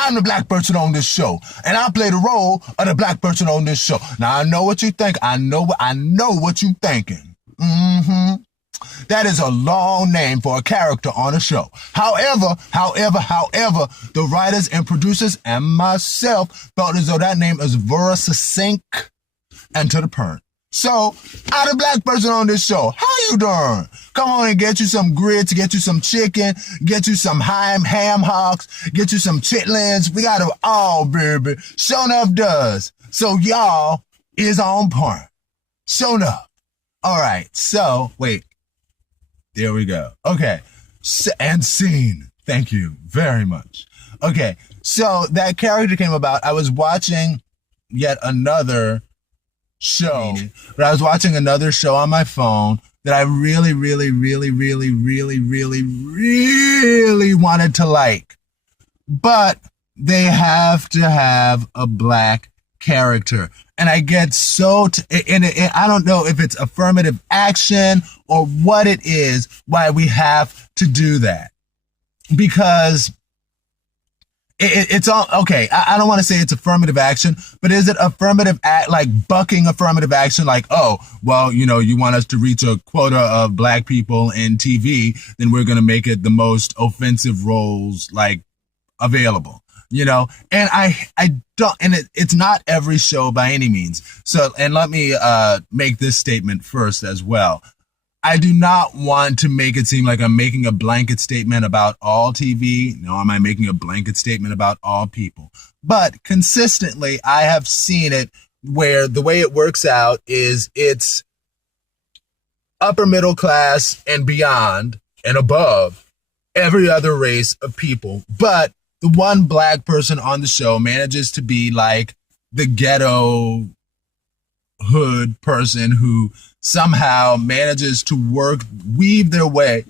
I'm the black person on this show, and I play the role of the black person on this show. Now I know what you think. I know what you thinking. That is a long name for a character on a show. However, the writers and producers and myself felt as though that name is very succinct and to the point. So, I'm the black person on this show. How you doing? Come on and get you some grits, get you some chicken, get you some ham hocks, get you some chitlins. We got it all, baby. Show enough does. So, y'all is on point. Show enough. All right. So, wait. There we go. Okay. And scene. Thank you very much. Okay. So, that character came about. I was watching yet another show, but I was watching another show on my phone that I really wanted to like. But they have to have a black character. And I get so, I don't know if it's affirmative action or what it is, why we have to do that. Because it's all, okay, I don't want to say it's affirmative action, but is it affirmative act, like bucking affirmative action, like, oh, well, you know, you want us to reach a quota of black people in TV, then we're going to make it the most offensive roles, like, available, you know? And I don't, and it's not every show by any means. So, and let me make this statement first as well. I do not want to make it seem like I'm making a blanket statement about all TV. No, am I making a blanket statement about all people? But consistently, I have seen it where the way it works out is it's upper middle class and beyond and above every other race of people. But the one black person on the show manages to be like the ghetto hood person who somehow manages to weave their way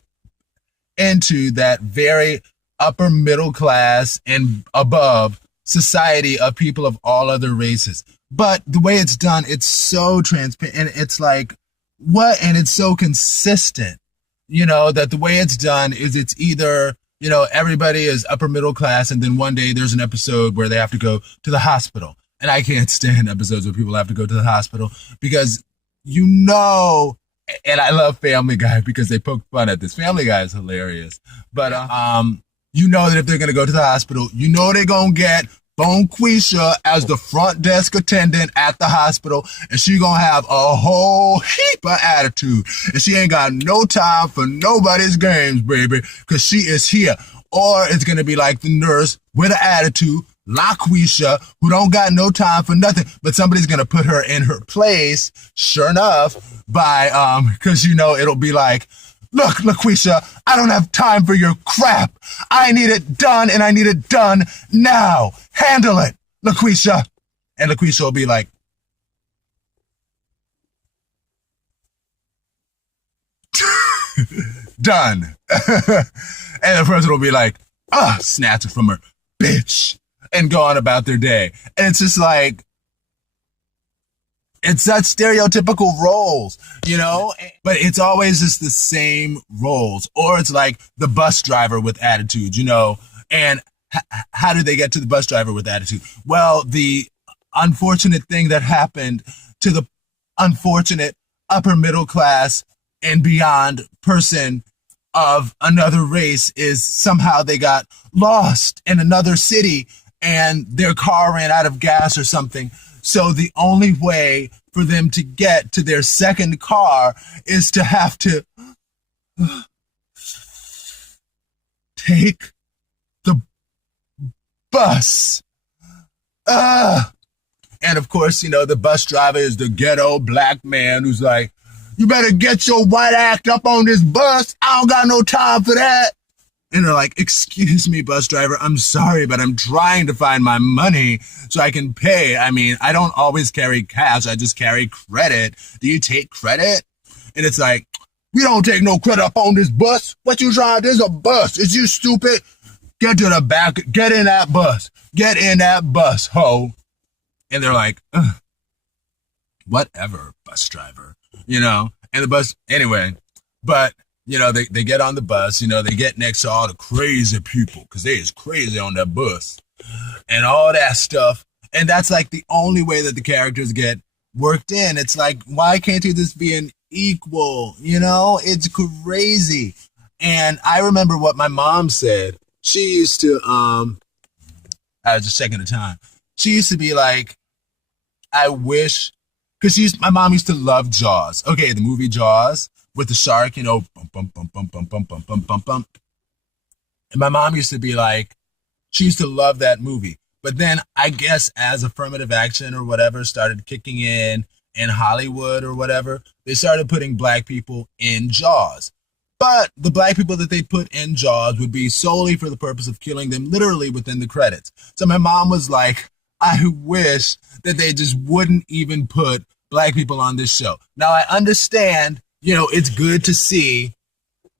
into that very upper middle class and above society of people of all other races. But the way it's done, it's so transparent, and it's like, what? And it's so consistent, you know, that the way it's done is it's either, you know, everybody is upper middle class, and then one day there's an episode where they have to go to the hospital. And I can't stand episodes where people have to go to the hospital because, you know, and I love Family Guy because they poke fun at this. Family Guy is hilarious. But you know that if they're going to go to the hospital, you know they're going to get Bonquisha as the front desk attendant at the hospital, and she going to have a whole heap of attitude. And she ain't got no time for nobody's games, baby, because she is here. Or it's going to be like the nurse with an attitude, LaQuisha, who don't got no time for nothing, but somebody's going to put her in her place, sure enough, by, because, you know, it'll be like, look, LaQuisha, I don't have time for your crap. I need it done, and I need it done now. Handle it, LaQuisha. And LaQuisha will be like, done. And the person will be like, snatch it from her, bitch, and go on about their day. And it's just like, it's such stereotypical roles, you know, but it's always just the same roles. Or it's like the bus driver with attitude, you know, and how do they get to the bus driver with attitude? Well, the unfortunate thing that happened to the unfortunate upper middle class and beyond person of another race is somehow they got lost in another city and their car ran out of gas or something. So the only way for them to get to their second car is to have to take the bus. And of course, you know, the bus driver is the ghetto black man who's like, you better get your white act up on this bus. I don't got no time for that. And they're like, excuse me, bus driver, I'm sorry, but I'm trying to find my money so I can pay. I mean, I don't always carry cash. I just carry credit. Do you take credit? And it's like, we don't take no credit up on this bus. What you trying? There's a bus. Is you stupid? Get to the back. Get in that bus. Get in that bus, ho. And they're like, whatever, bus driver, you know? And the bus, anyway, but you know, they get on the bus, you know, they get next to all the crazy people because they is crazy on that bus. and all that stuff. And that's like the only way that the characters get worked in. It's like, why can't you just be an equal? You know, it's crazy. And I remember what my mom said. She used to, I was just checking the time. She used to be like, I wish, because my mom used to love Jaws. Okay, the movie Jaws with the shark, you know, bum, bum, bum, bum, bum, bum, bum, bum, bum, bum. And my mom used to be like, she used to love that movie. But then I guess as affirmative action or whatever started kicking in Hollywood or whatever, they started putting black people in Jaws. But the black people that they put in Jaws would be solely for the purpose of killing them literally within the credits. So my mom was like, I wish that they just wouldn't even put black people on this show. Now I understand, you know, it's good to see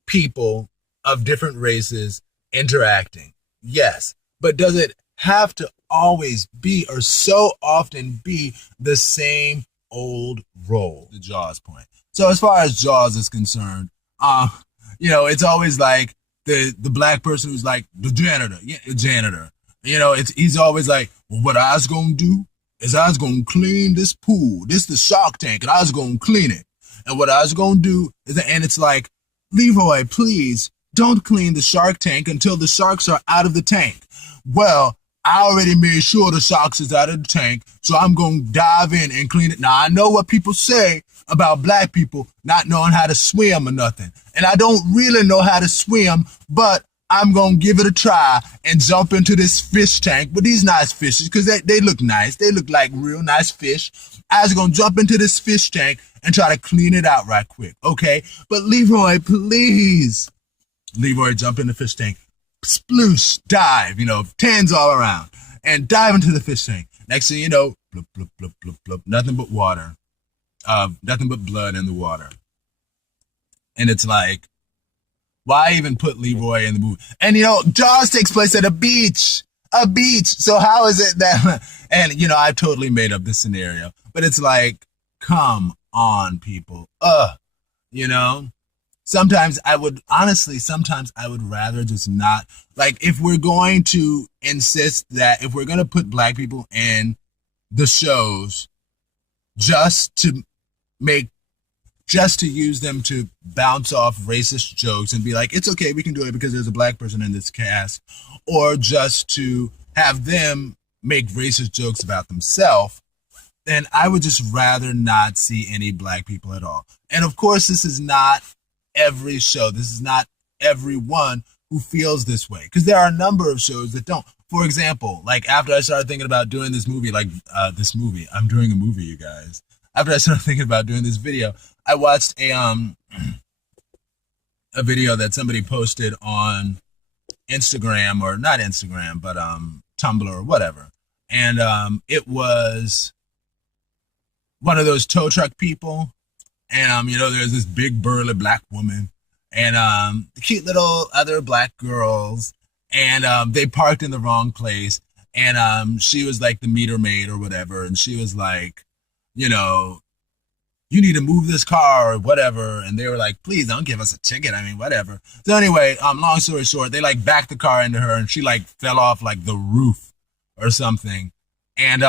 people of different races interacting. Yes. But does it have to always be or so often be the same old role? The Jaws point. So as far as Jaws is concerned, you know, it's always like the black person who's like the janitor. Yeah, janitor. You know, he's always like, well, what I was gonna do is I was gonna clean this pool. This the shark tank, and I was gonna clean it. And what I was gonna do is, and it's like, Leroy, please don't clean the shark tank until the sharks are out of the tank. Well, I already made sure the sharks is out of the tank, so I'm gonna dive in and clean it. Now I know what people say about black people not knowing how to swim or nothing. And I don't really know how to swim, but I'm going to give it a try and jump into this fish tank with these nice fishes because they look nice. They look like real nice fish. I was going to jump into this fish tank and try to clean it out right quick, okay? But Leroy, please. Leroy, jump in the fish tank. Sploosh, dive, you know, tans all around. And dive into the fish tank. Next thing you know, bloop, bloop, bloop, bloop, bloop, nothing but water. Nothing but blood in the water. And it's like, why even put Leroy in the movie? And, you know, Jaws takes place at a beach. A beach. So how is it that... And, you know, I've totally made up this scenario. But it's like, come on, people. You know? Sometimes I would rather just not... Like, if we're going to insist that... If we're going to put black people in the shows just to use them to bounce off racist jokes and be like, it's okay, we can do it because there's a black person in this cast, or just to have them make racist jokes about themselves, then I would just rather not see any black people at all. And of course, this is not every show. This is not everyone who feels this way, because there are a number of shows that don't. For example, like after I started thinking about doing this movie, I'm doing a movie, you guys. After I started thinking about doing this video, I watched a video that somebody posted on Instagram, or not Instagram, but Tumblr or whatever. And it was one of those tow truck people. And, you know, there's this big burly black woman and the cute little other black girls. And they parked in the wrong place. And she was like the meter maid or whatever. And she was like, you know, you need to move this car or whatever. And they were like, please don't give us a ticket. I mean, whatever. So anyway, long story short, they like backed the car into her and she like fell off like the roof or something. And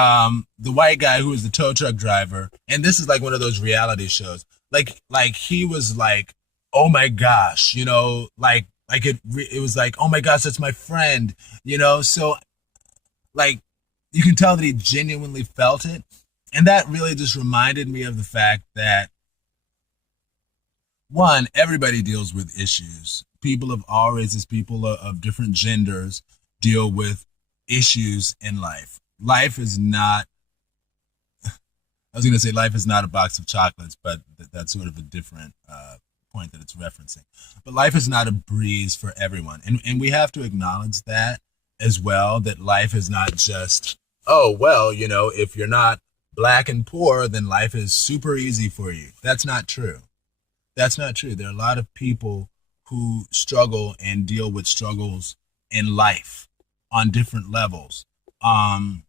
the white guy who was the tow truck driver, and this is like one of those reality shows, like he was like, oh my gosh, you know, like it was like, oh my gosh, that's my friend, you know? So like you can tell that he genuinely felt it. And that really just reminded me of the fact that, one, everybody deals with issues. People of all races, people of different genders deal with issues in life. Life is not, I was going to say life is not a box of chocolates, but that's sort of a different point that it's referencing. But life is not a breeze for everyone. And we have to acknowledge that as well, that life is not just, oh, well, you know, if you're not black and poor, then life is super easy for you. That's not true. That's not true. There are a lot of people who struggle and deal with struggles in life on different levels. And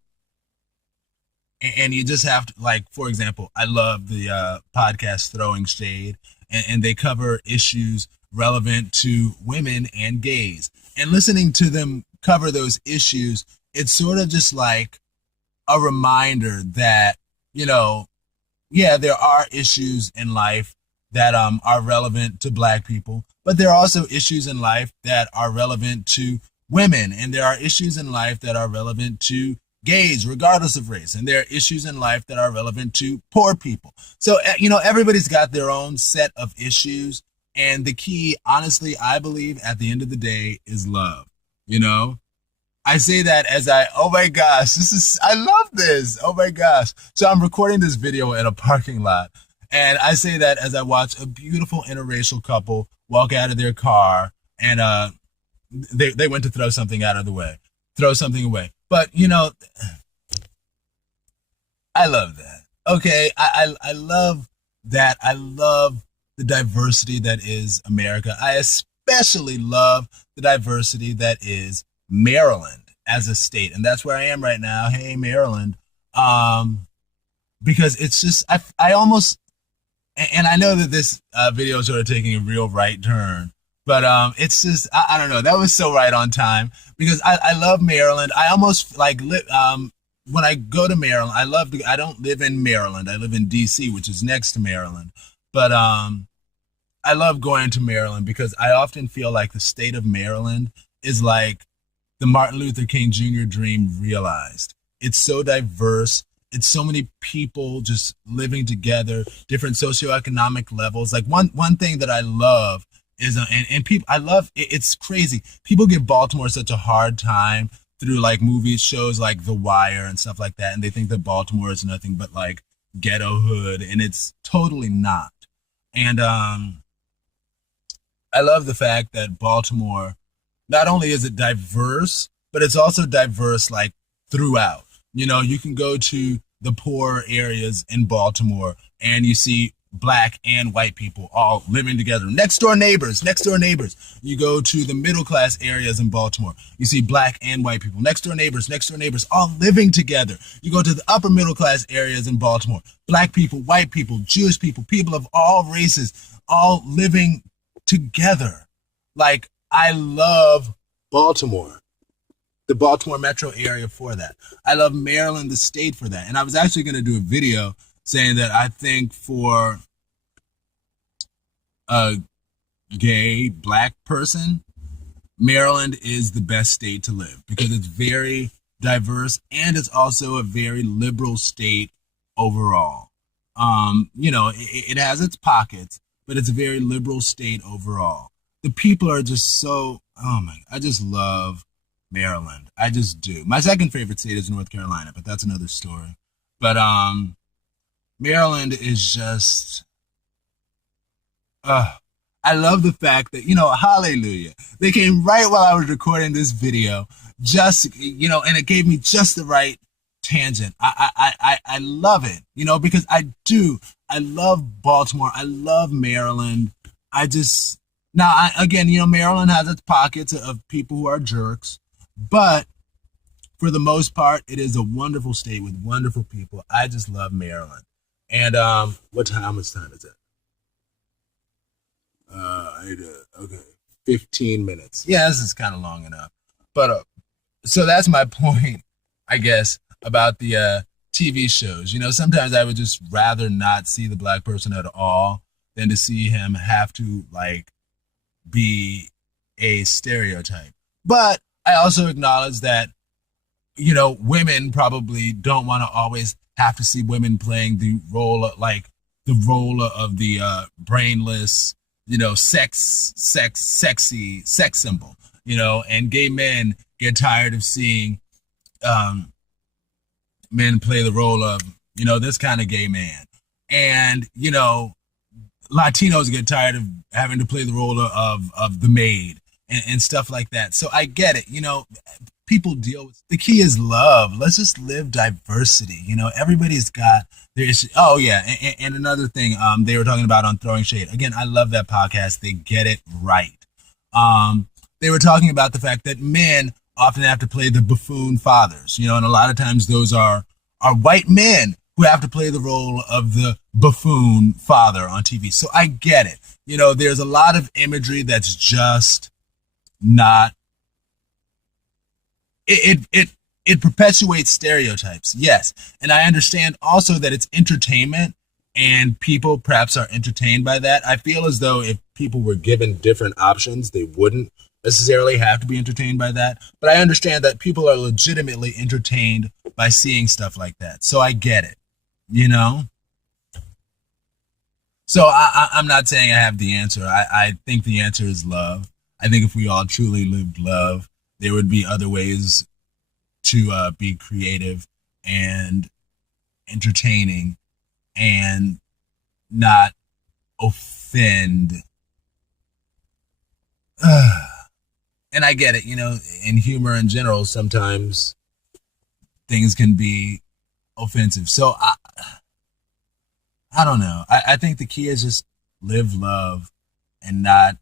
you just have to, like, for example, I love the podcast Throwing Shade, and they cover issues relevant to women and gays. And listening to them cover those issues it's sort of just like a reminder that, you know, yeah, there are issues in life that are relevant to black people, but there are also issues in life that are relevant to women, and there are issues in life that are relevant to gays, regardless of race, and there are issues in life that are relevant to poor people. So, everybody's got their own set of issues, and the key, honestly, I believe, at the end of the day, is love. You know, I say that as oh my gosh, I love this. Oh my gosh. So I'm recording this video in a parking lot. And I say that as I watch a beautiful interracial couple walk out of their car and they went to throw something out of the way, throw something away. But, I love that. Okay. I love that. I love the diversity that is America. I especially love the diversity that is Maryland as a state. And that's where I am right now. Hey, Maryland. Because it's just, I almost, and I know that this video is sort of taking a real right turn, but it's just, I don't know. That was so right on time because I love Maryland. I almost like, when I go to Maryland, I don't live in Maryland. I live in DC, which is next to Maryland. But I love going to Maryland because I often feel like the state of Maryland is like the Martin Luther King Jr. dream realized. It's so diverse. It's so many people just living together, different socioeconomic levels. Like one thing that I love is, and people, I love, it's crazy. People give Baltimore such a hard time through like movies, shows like The Wire and stuff like that. And they think that Baltimore is nothing but like ghetto hood, and it's totally not. And I love the fact that Baltimore, not only is it diverse, but it's also diverse like throughout. You can go to the poor areas in Baltimore and you see black and white people all living together. Next door neighbors, next door neighbors. You go to the middle class areas in Baltimore. You see black and white people, next door neighbors, all living together. You go to the upper middle class areas in Baltimore. Black people, white people, Jewish people, people of all races, all living together. Like, I love Baltimore, the Baltimore metro area for that. I love Maryland, the state, for that. And I was actually going to do a video saying that I think for a gay black person, Maryland is the best state to live because it's very diverse and it's also a very liberal state overall. It has its pockets, but it's a very liberal state overall. The people are just so, oh my, I just love Maryland. I just do. My second favorite state is North Carolina, but that's another story. But Maryland is just, I love the fact that, hallelujah. They came right while I was recording this video, just, and it gave me just the right tangent. I love it, because I love Baltimore. I love Maryland. Again, Maryland has its pockets of people who are jerks, but for the most part, it is a wonderful state with wonderful people. I just love Maryland. And how much time is it? Okay, 15 minutes. Yeah, this is kind of long enough. But so that's my point, I guess, about the TV shows. Sometimes I would just rather not see the black person at all than to see him have to like be a stereotype. But I also acknowledge that, women probably don't want to always have to see women playing the role of the brainless, sexy sex symbol, and gay men get tired of seeing men play the role of, this kind of gay man. And, Latinos get tired of having to play the role of the maid and stuff like that. So I get it. People deal with, the key is love. Let's just live diversity. Everybody's got their issue. Oh yeah. And another thing, they were talking about on Throwing Shade. Again, I love that podcast. They get it right. They were talking about the fact that men often have to play the buffoon fathers, and a lot of times those are white men who have to play the role of the buffoon father on TV. So I get it. There's a lot of imagery that's just not, it it perpetuates stereotypes, yes. And I understand also that it's entertainment and people perhaps are entertained by that. I feel as though if people were given different options, they wouldn't necessarily have to be entertained by that. But I understand that people are legitimately entertained by seeing stuff like that. So I get it, you know? So I'm not saying I have the answer. I think the answer is love. I think if we all truly lived love, there would be other ways to be creative and entertaining and not offend. And I get it, you know, in humor in general, sometimes things can be offensive. So I don't know. I think the key is just live love and not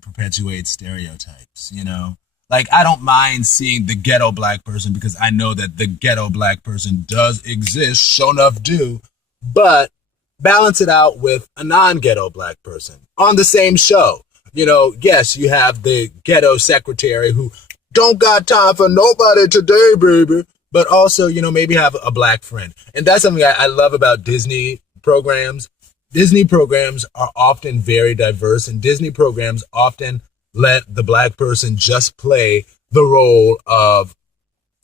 perpetuate stereotypes, you know? Like, I don't mind seeing the ghetto black person because I know that the ghetto black person does exist, sure enough do, but balance it out with a non-ghetto black person on the same show. You know, yes, you have the ghetto secretary who don't got time for nobody today, baby, but also, you know, maybe have a black friend. And that's something I love about Disney programs. Disney programs are often very diverse, and Disney programs often let the black person just play the role of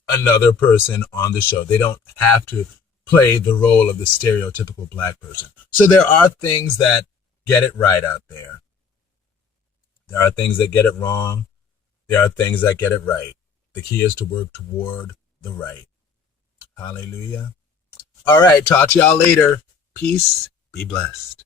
another person on the show. They don't have to play the role of the stereotypical black person. So there are things that get it right out there. There are things that get it wrong. There are things that get it right. The key is to work toward the right. Hallelujah. All right, talk to y'all later. Peace. Be blessed.